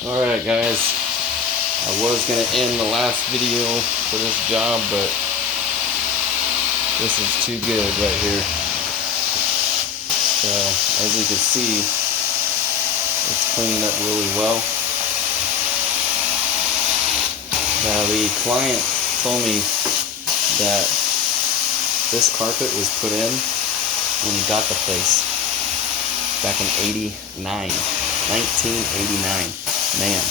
Alright guys, I was going to end the last video for this job, but this is too good right here. So, as you can see, it's cleaning up really well. Now the client told me that this carpet was put in when he got the place back in 1989. Man,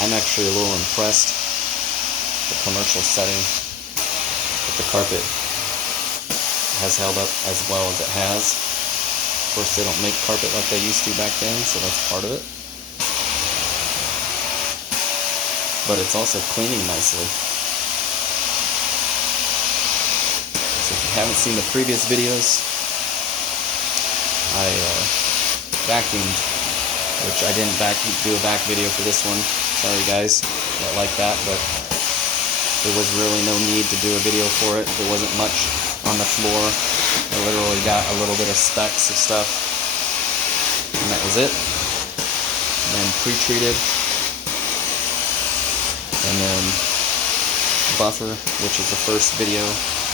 I'm actually a little impressed with the commercial setting that the carpet has held up as well as it has. Of course, they don't make carpet like they used to back then, so that's part of it. But it's also cleaning nicely. So if you haven't seen the previous videos, I vacuumed, which I didn't do a back video for this one. Sorry guys, not like that, but there was really no need to do a video for it. There wasn't much on the floor. I literally got a little bit of specks of stuff, and that was it. And then pre-treated, and then buffer, which is the first video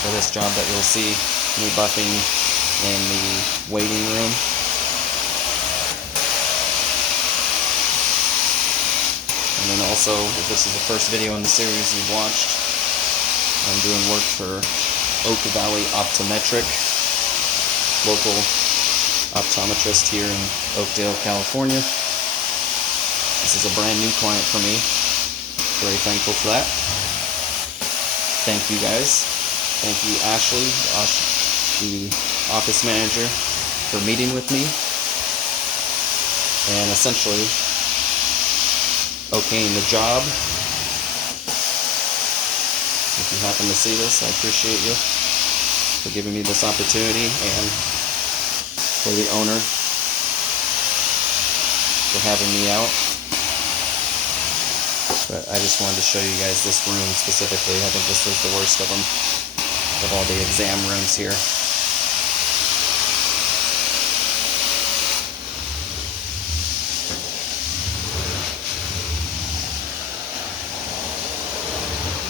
for this job that you'll see me buffing in the waiting room. And then also, if this is the first video in the series you've watched, I'm doing work for Oak Valley Optometric, local optometrist here in Oakdale, California. This is a brand new client for me. Very thankful for that. Thank you guys. Thank you Ashley, the office manager, for meeting with me and essentially okaying the job. If you happen to see this, I appreciate you for giving me this opportunity, and for the owner for having me out. But I just wanted to show you guys this room specifically. I think this is the worst of them, of all the exam rooms here.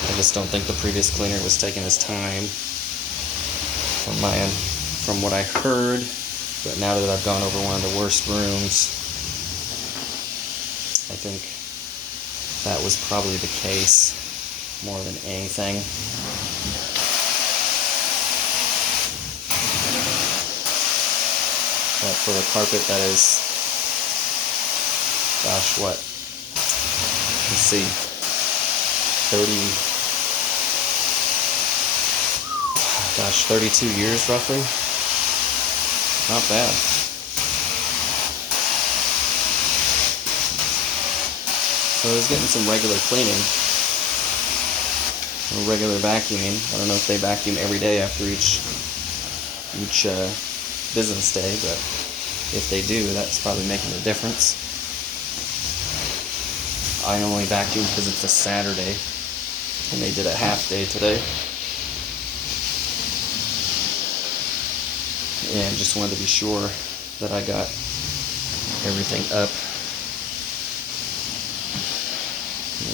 I just don't think the previous cleaner was taking his time from what I heard. But now that I've gone over one of the worst rooms, I think that was probably the case more than anything. But for the carpet that is, gosh, what? Let's see, 32 years roughly. Not bad. So I was getting some regular cleaning, or regular vacuuming. I don't know if they vacuum every day after each business day, but if they do, that's probably making a difference. I only vacuum because it's a Saturday, and they did a half day today. And just wanted to be sure that I got everything up.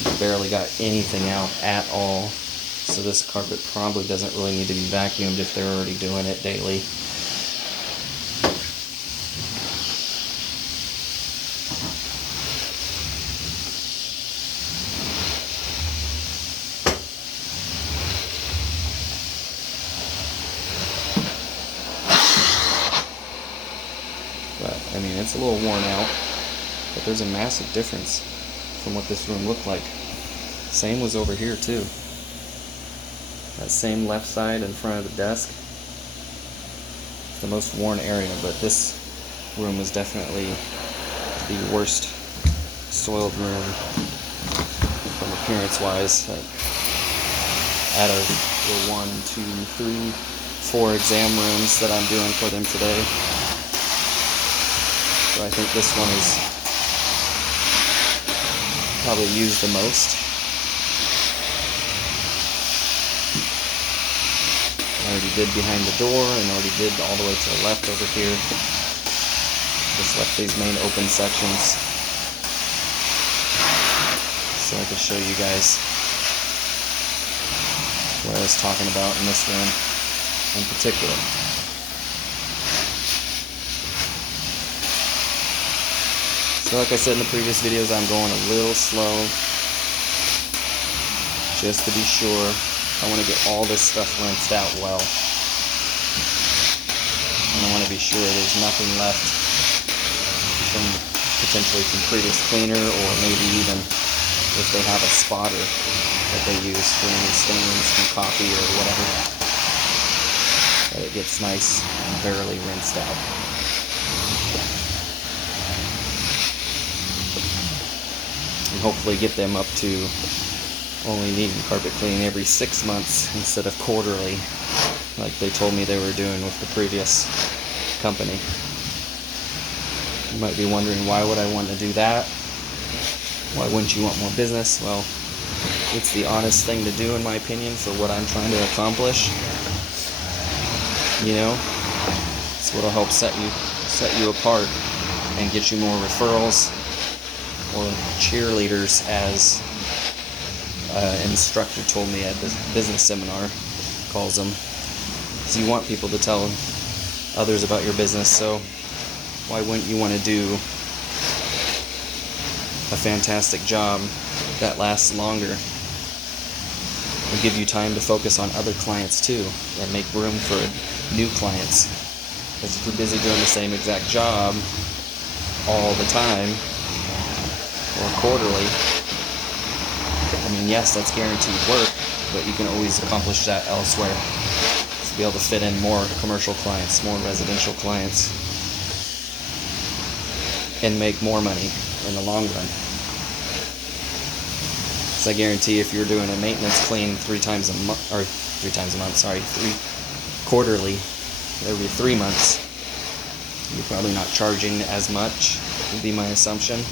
And barely got anything out at all. So this carpet probably doesn't really need to be vacuumed if they're already doing it daily. But, I mean, it's a little worn out, but there's a massive difference from what this room looked like. Same was over here, too. That same left side in front of the desk. The most worn area, but this room was definitely the worst soiled room from appearance-wise. Out of the 1, 2, 3, 4 exam rooms that I'm doing for them today. So I think this one is probably used the most. I already did behind the door and already did all the way to the left over here. Just left these main open sections so I could show you guys what I was talking about in this room in particular. So like I said in the previous videos, I'm going a little slow just to be sure. I want to get all this stuff rinsed out well. And I want to be sure there's nothing left from potentially from previous cleaner, or maybe even if they have a spotter that they use for any stains from coffee or whatever, that it gets nice and thoroughly rinsed out. And hopefully get them up to only needing carpet cleaning every 6 months instead of quarterly, like they told me they were doing with the previous company. You might be wondering, why would I want to do that? Why wouldn't you want more business? Well, it's the honest thing to do, in my opinion, for what I'm trying to accomplish. You know, it's what'll help set you apart and get you more referrals, or cheerleaders, as an instructor told me at the business seminar calls them. So you want people to tell others about your business, so why wouldn't you want to do a fantastic job that lasts longer and give you time to focus on other clients too, and make room for new clients? Because if you're busy doing the same exact job all the time, or quarterly, I mean, yes, that's guaranteed work, but you can always accomplish that elsewhere. To be able to fit in more commercial clients, more residential clients, and make more money in the long run. So I guarantee if you're doing a maintenance clean 3 quarterly, every 3 months, you're probably not charging as much, would be my assumption,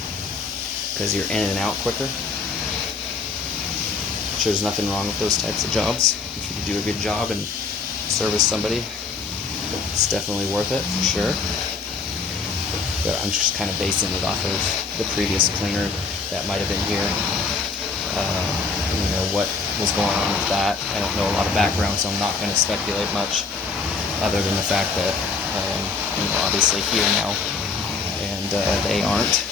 because you're in and out quicker. Which there's nothing wrong with those types of jobs. If you can do a good job and service somebody, it's definitely worth it, for sure. But I'm just kind of basing it off of the previous cleaner that might have been here. You know, what was going on with that. I don't know a lot of background, so I'm not going to speculate much, other than the fact that you know, obviously here now, and they aren't.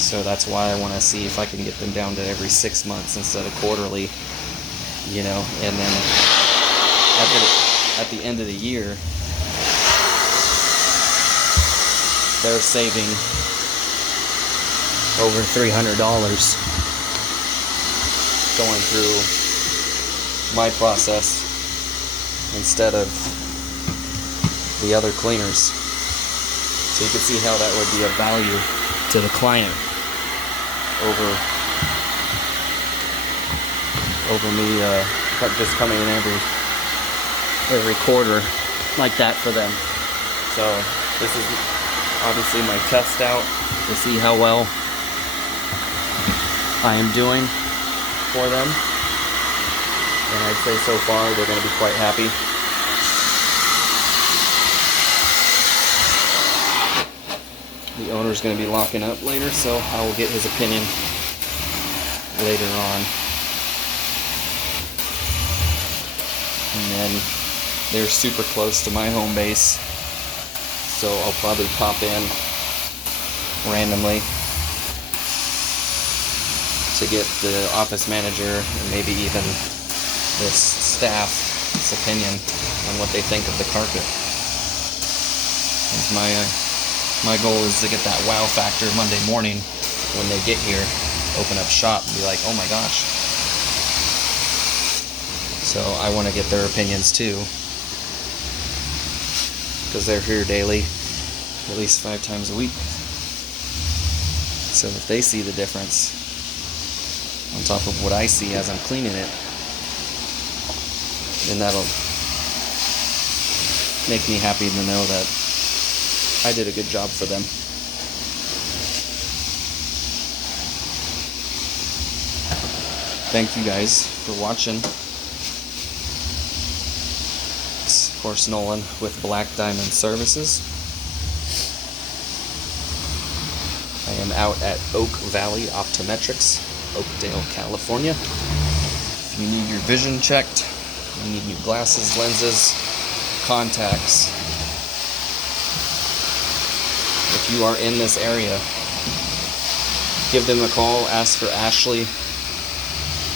So that's why I want to see if I can get them down to every 6 months instead of quarterly, you know, and then at the end of the year, they're saving over $300 going through my process instead of the other cleaners. So you can see how that would be of value to the client over me just coming in every quarter like that for them. So this is obviously my test out to see how well I am doing for them, and I'd say so far they're going to be quite happy. The owner's going to be locking up later, so I will get his opinion later on. And then they're super close to my home base, so I'll probably pop in randomly to get the office manager and maybe even this staff's opinion on what they think of the carpet. My goal is to get that wow factor Monday morning when they get here, open up shop and be like, oh my gosh. So I want to get their opinions too, because they're here daily, at least 5 times a week. So if they see the difference on top of what I see as I'm cleaning it, then that'll make me happy to know that I did a good job for them. Thank you guys for watching. It's, of course, Nolan with Black Diamond Services. am out at Oak Valley Optometrics, Oakdale, California. If you need your vision checked, you need new glasses, lenses, contacts. If you are in this area, give them a call, ask for Ashley.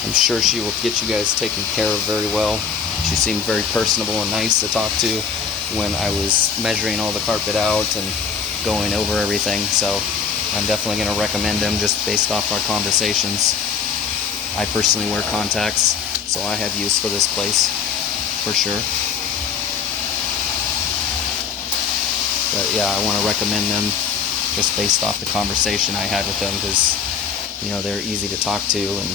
I'm sure she will get you guys taken care of very well. She seemed very personable and nice to talk to when I was measuring all the carpet out and going over everything, so I'm definitely going to recommend them just based off our conversations. I personally wear contacts, so I have use for this place, for sure. But yeah, I want to recommend them just based off the conversation I had with them, because, you know, they're easy to talk to, and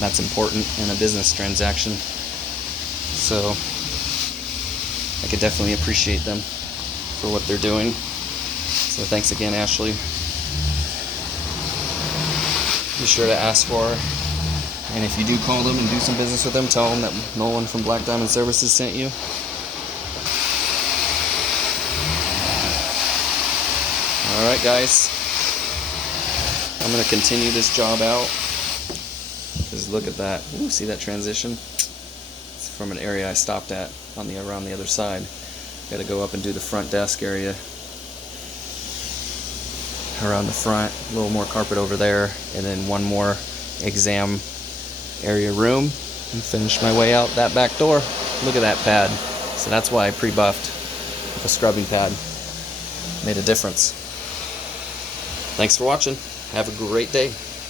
that's important in a business transaction. So I could definitely appreciate them for what they're doing. So thanks again, Ashley. Be sure to ask for her. And if you do call them and do some business with them, tell them that Nolan from Black Diamond Services sent you. Alright guys, I'm going to continue this job out, because look at that. Ooh, see that transition? It's from an area I stopped at on around the other side. Got to go up and do the front desk area around the front, a little more carpet over there, and then one more exam area room, and finish my way out that back door. Look at that pad. So that's why I pre-buffed with a scrubbing pad. Made a difference. Thanks for watching. Have a great day.